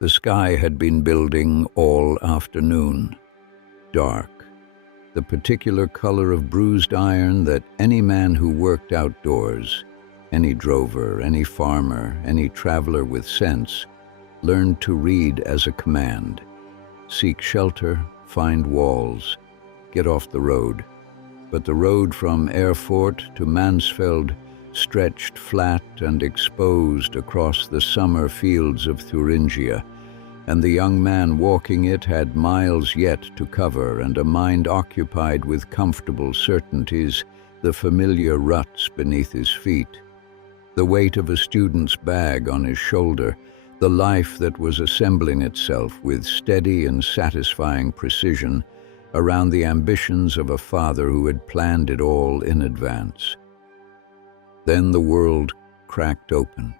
The sky had been building all afternoon. Dark, the particular color of bruised iron that any man who worked outdoors, any drover, any farmer, any traveler with sense, learned to read as a command. Seek shelter, find walls, get off the road. But the road from Erfurt to Mansfeld stretched flat and exposed across the summer fields of Thuringia, and the young man walking it had miles yet to cover and a mind occupied with comfortable certainties, the familiar ruts beneath his feet, the weight of a student's bag on his shoulder, the life that was assembling itself with steady and satisfying precision around the ambitions of a father who had planned it all in advance. Then the world cracked open.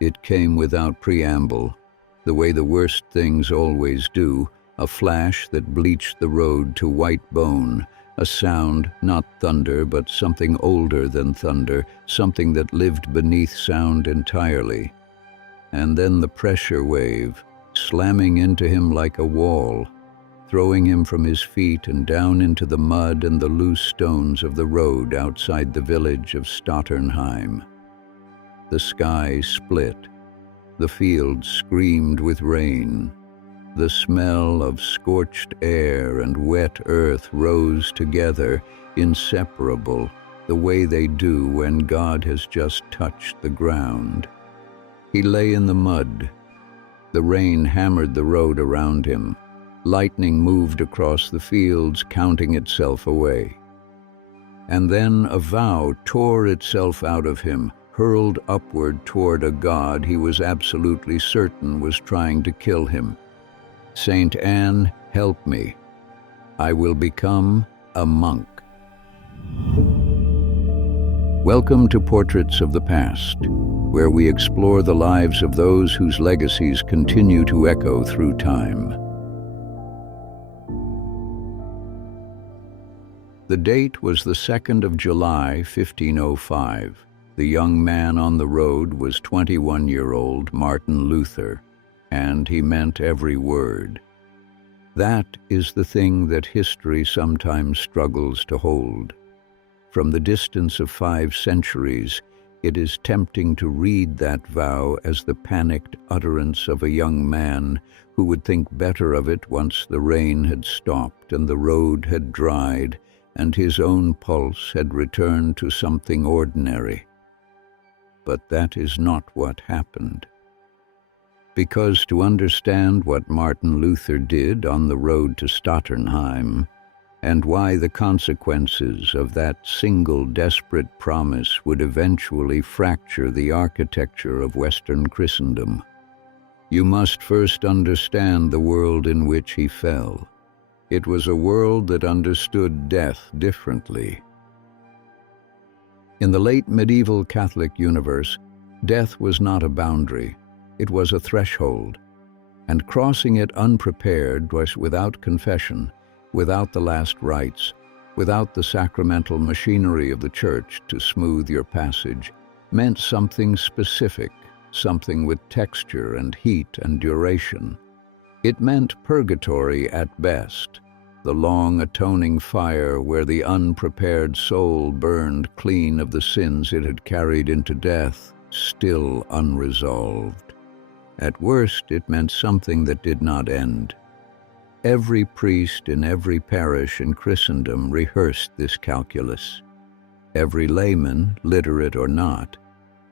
It came without preamble, the way the worst things always do, a flash that bleached the road to white bone, a sound, not thunder, but something older than thunder, something that lived beneath sound entirely. And then the pressure wave, slamming into him like a wall, throwing him from his feet and down into the mud and the loose stones of the road outside the village of Stotternheim. The sky split. The fields screamed with rain. The smell of scorched air and wet earth rose together, inseparable, the way they do when God has just touched the ground. He lay in the mud. The rain hammered the road around him. Lightning moved across the fields, counting itself away. And then a vow tore itself out of him, hurled upward toward a God he was absolutely certain was trying to kill him. Saint Anne, help me. I will become a monk. Welcome to Portraits of the Past, where we explore the lives of those whose legacies continue to echo through time. The date was the 2nd of July, 1505. The young man on the road was 21-year-old Martin Luther, and he meant every word. That is the thing that history sometimes struggles to hold. From the distance of 5 centuries, it is tempting to read that vow as the panicked utterance of a young man who would think better of it once the rain had stopped and the road had dried and his own pulse had returned to something ordinary. But that is not what happened. Because to understand what Martin Luther did on the road to Stotternheim, and why the consequences of that single desperate promise would eventually fracture the architecture of Western Christendom, you must first understand the world in which he fell. It was a world that understood death differently. In the late medieval Catholic universe, death was not a boundary, it was a threshold, and crossing it unprepared was without confession, without the last rites, without the sacramental machinery of the Church to smooth your passage, meant something specific, something with texture and heat and duration. It meant purgatory at best, the long atoning fire where the unprepared soul burned clean of the sins it had carried into death, still unresolved. At worst, it meant something that did not end. Every priest in every parish in Christendom rehearsed this calculus. Every layman, literate or not,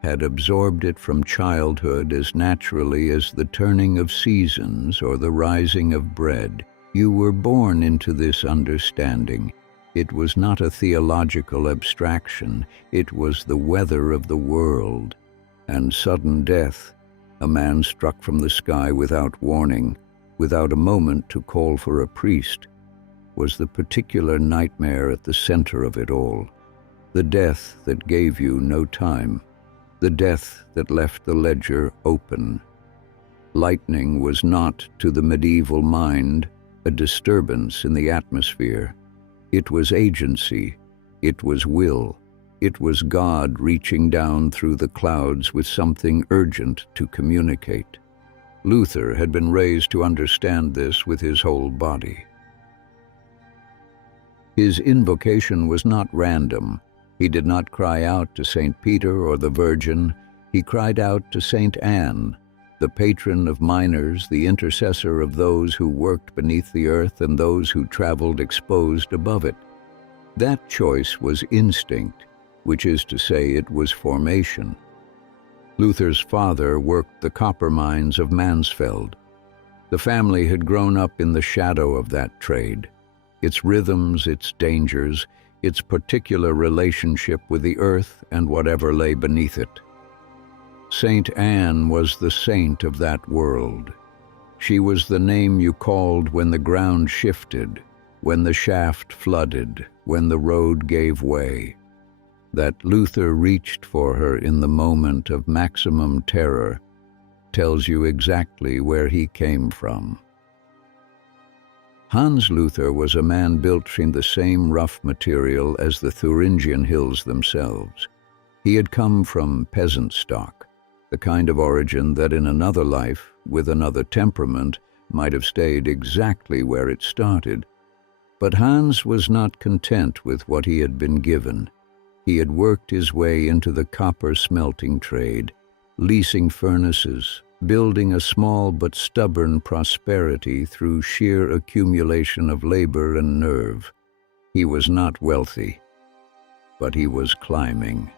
had absorbed it from childhood as naturally as the turning of seasons or the rising of bread. You were born into this understanding. It was not a theological abstraction, it was the weather of the world. And sudden death, a man struck from the sky without warning, without a moment to call for a priest, was the particular nightmare at the center of it all. The death that gave you no time. The death that left the ledger open. Lightning was not, to the medieval mind, a disturbance in the atmosphere. It was agency, it was will, it was God reaching down through the clouds with something urgent to communicate. Luther had been raised to understand this with his whole body. His invocation was not random. He did not cry out to St. Peter or the Virgin. He cried out to St. Anne, the patron of miners, the intercessor of those who worked beneath the earth and those who traveled exposed above it. That choice was instinct, which is to say it was formation. Luther's father worked the copper mines of Mansfeld. The family had grown up in the shadow of that trade, its rhythms, its dangers, its particular relationship with the earth and whatever lay beneath it. Saint Anne was the saint of that world. She was the name you called when the ground shifted, when the shaft flooded, when the road gave way. That Luther reached for her in the moment of maximum terror tells you exactly where he came from. Hans Luther was a man built from the same rough material as the Thuringian hills themselves. He had come from peasant stock, the kind of origin that in another life, with another temperament, might have stayed exactly where it started. But Hans was not content with what he had been given. He had worked his way into the copper smelting trade, leasing furnaces, building a small but stubborn prosperity through sheer accumulation of labor and nerve. He was not wealthy, but he was climbing.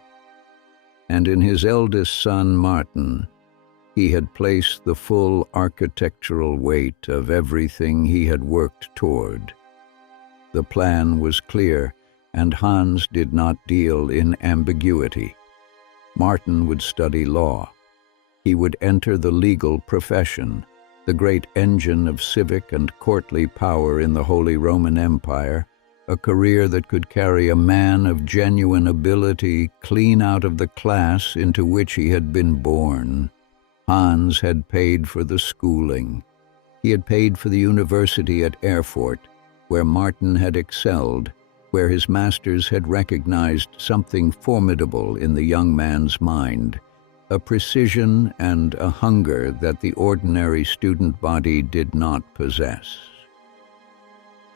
And in his eldest son, Martin, he had placed the full architectural weight of everything he had worked toward. The plan was clear, and Hans did not deal in ambiguity. Martin would study law. He would enter the legal profession, the great engine of civic and courtly power in the Holy Roman Empire, a career that could carry a man of genuine ability clean out of the class into which he had been born. Hans had paid for the schooling. He had paid for the university at Erfurt, where Martin had excelled, where his masters had recognized something formidable in the young man's mind, a precision and a hunger that the ordinary student body did not possess.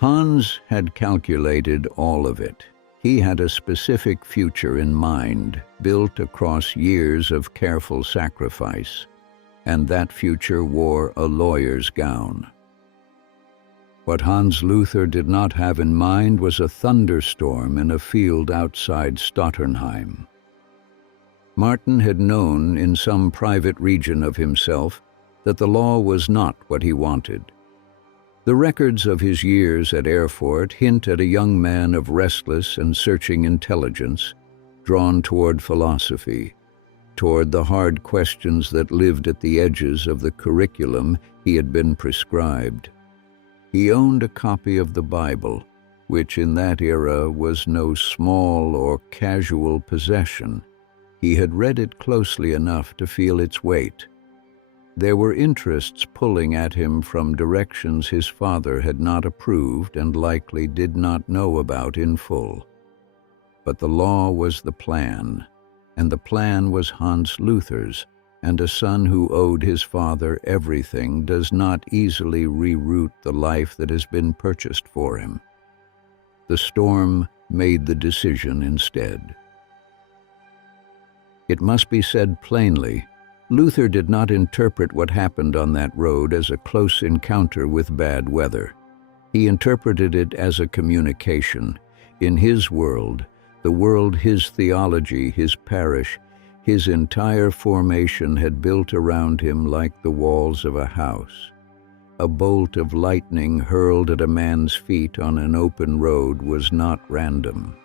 Hans had calculated all of it. He had a specific future in mind, built across years of careful sacrifice, and that future wore a lawyer's gown. What Hans Luther did not have in mind was a thunderstorm in a field outside Stotternheim. Martin had known in some private region of himself that the law was not what he wanted. The records of his years at Erfurt hint at a young man of restless and searching intelligence, drawn toward philosophy, toward the hard questions that lived at the edges of the curriculum he had been prescribed. He owned a copy of the Bible, which in that era was no small or casual possession. He had read it closely enough to feel its weight. There were interests pulling at him from directions his father had not approved and likely did not know about in full. But the law was the plan, and the plan was Hans Luther's, and a son who owed his father everything does not easily reroute the life that has been purchased for him. The storm made the decision instead. It must be said plainly, Luther did not interpret what happened on that road as a close encounter with bad weather. He interpreted it as a communication. In his world, the world his theology, his parish, his entire formation had built around him like the walls of a house. A bolt of lightning hurled at a man's feet on an open road was not random.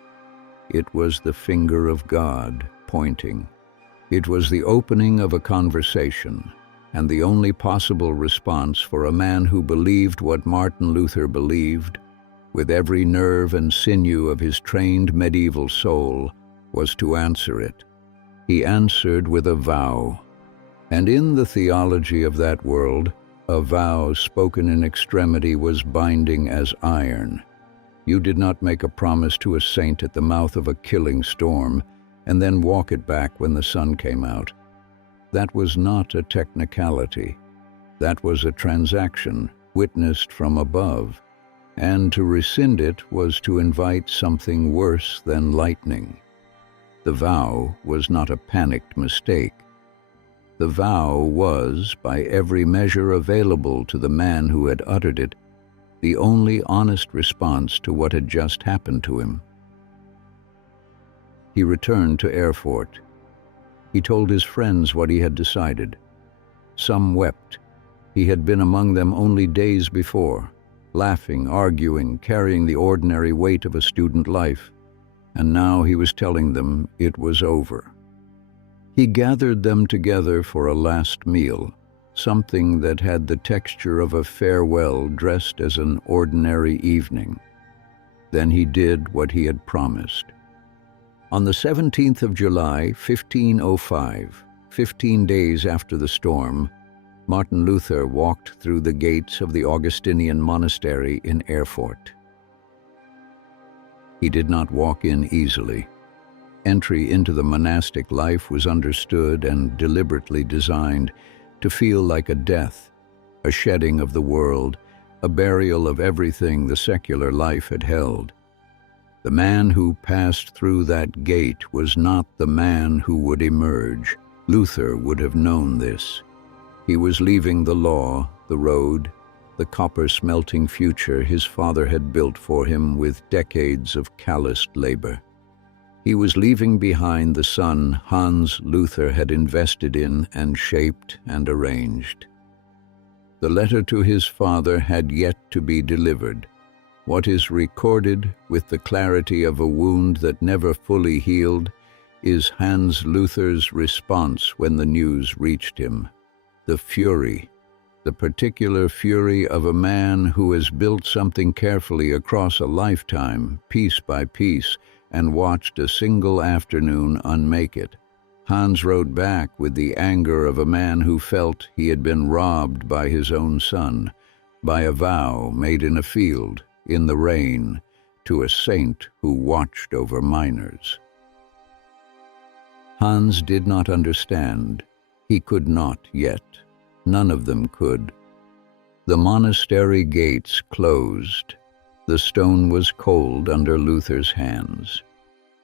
It was the finger of God pointing. It was the opening of a conversation, and the only possible response for a man who believed what Martin Luther believed, with every nerve and sinew of his trained medieval soul, was to answer it. He answered with a vow, and in the theology of that world, a vow spoken in extremity was binding as iron. You did not make a promise to a saint at the mouth of a killing storm, and then walk it back when the sun came out. That was not a technicality. That was a transaction witnessed from above, and to rescind it was to invite something worse than lightning. The vow was not a panicked mistake. The vow was, by every measure available to the man who had uttered it, the only honest response to what had just happened to him. He returned to Erfurt. He told his friends what he had decided. Some wept. He had been among them only days before, laughing, arguing, carrying the ordinary weight of a student life, and now he was telling them it was over. He gathered them together for a last meal, something that had the texture of a farewell dressed as an ordinary evening. Then he did what he had promised. On the 17th of July, 1505, 15 days after the storm, Martin Luther walked through the gates of the Augustinian monastery in Erfurt. He did not walk in easily. Entry into the monastic life was understood and deliberately designed to feel like a death, a shedding of the world, a burial of everything the secular life had held. The man who passed through that gate was not the man who would emerge. Luther would have known this. He was leaving the law, the road, the copper-smelting future his father had built for him with decades of calloused labor. He was leaving behind the son Hans Luther had invested in and shaped and arranged. The letter to his father had yet to be delivered. What is recorded with the clarity of a wound that never fully healed is Hans Luther's response when the news reached him. The fury, the particular fury of a man who has built something carefully across a lifetime, piece by piece, and watched a single afternoon unmake it. Hans wrote back with the anger of a man who felt he had been robbed by his own son, by a vow made in a field, in the rain, to a saint who watched over miners. Hans did not understand. He could not yet. None of them could. The monastery gates closed. The stone was cold under Luther's hands.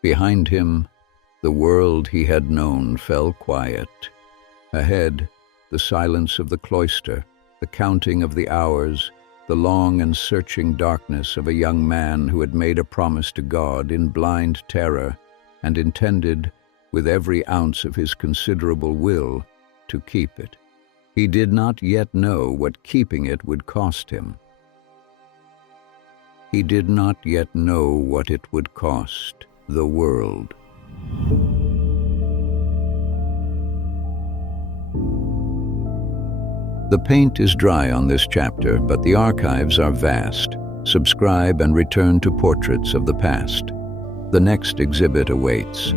Behind him, the world he had known fell quiet. Ahead, the silence of the cloister, the counting of the hours, the long and searching darkness of a young man who had made a promise to God in blind terror and intended, with every ounce of his considerable will, to keep it. He did not yet know what keeping it would cost him. He did not yet know what it would cost the world. The paint is dry on this chapter, but the archives are vast. Subscribe and return to portraits of the past. The next exhibit awaits.